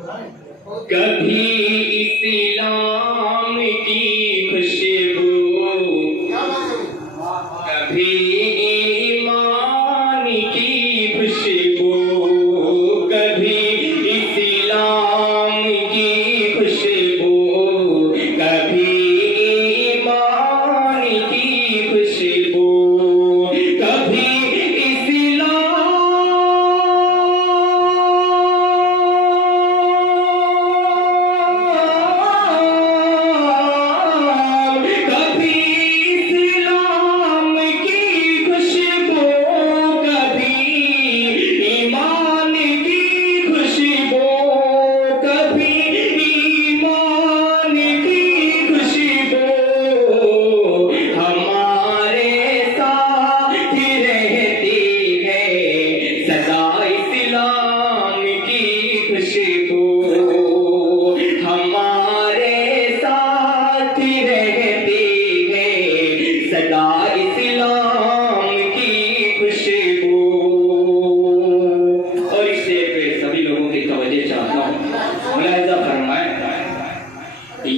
कभी इस्लाम की खुशबू, कभी ईमान की खुशबू, कभी इस्लाम की खुशबू, कभी ईमान की खुशबू, कभी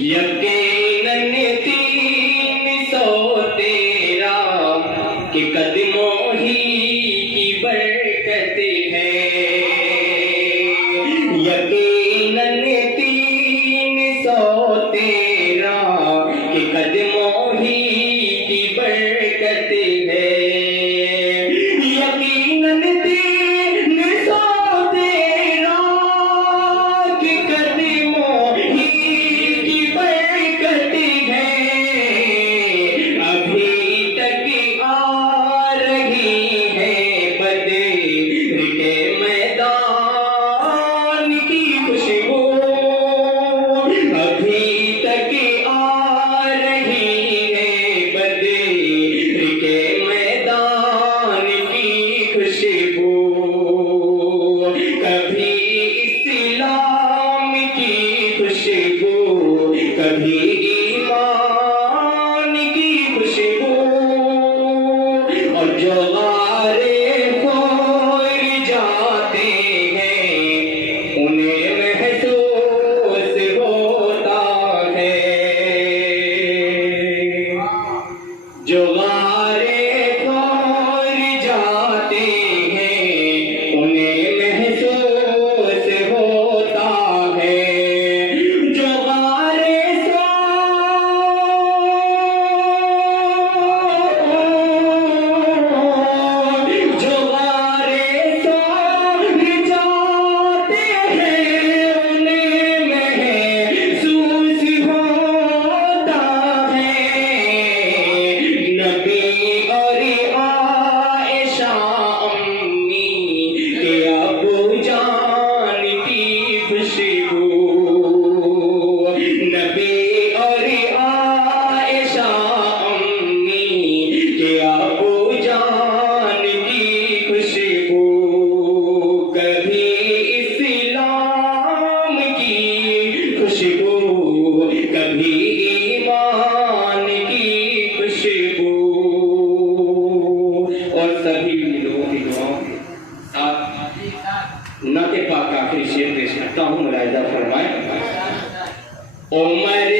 यकीनन 313 के कदमों ही की बरकत है, यकीनन 313 के कदमों ही की बरकत है, यकीनन 313 के कदमों ही कभी ईमान की खुशबू, और जो गारे खोल जाते हैं उन्हें महसूस होता है, जो गारे खोल जाते हैं उन्हें महसूस होता है, कभी ईमान की खुशबू। और सभी लोगों की दुआओं के साथ नाते पाक का आखिरी शेर पेश करता हूँ, मुलाहिजा फरमाएं। उमर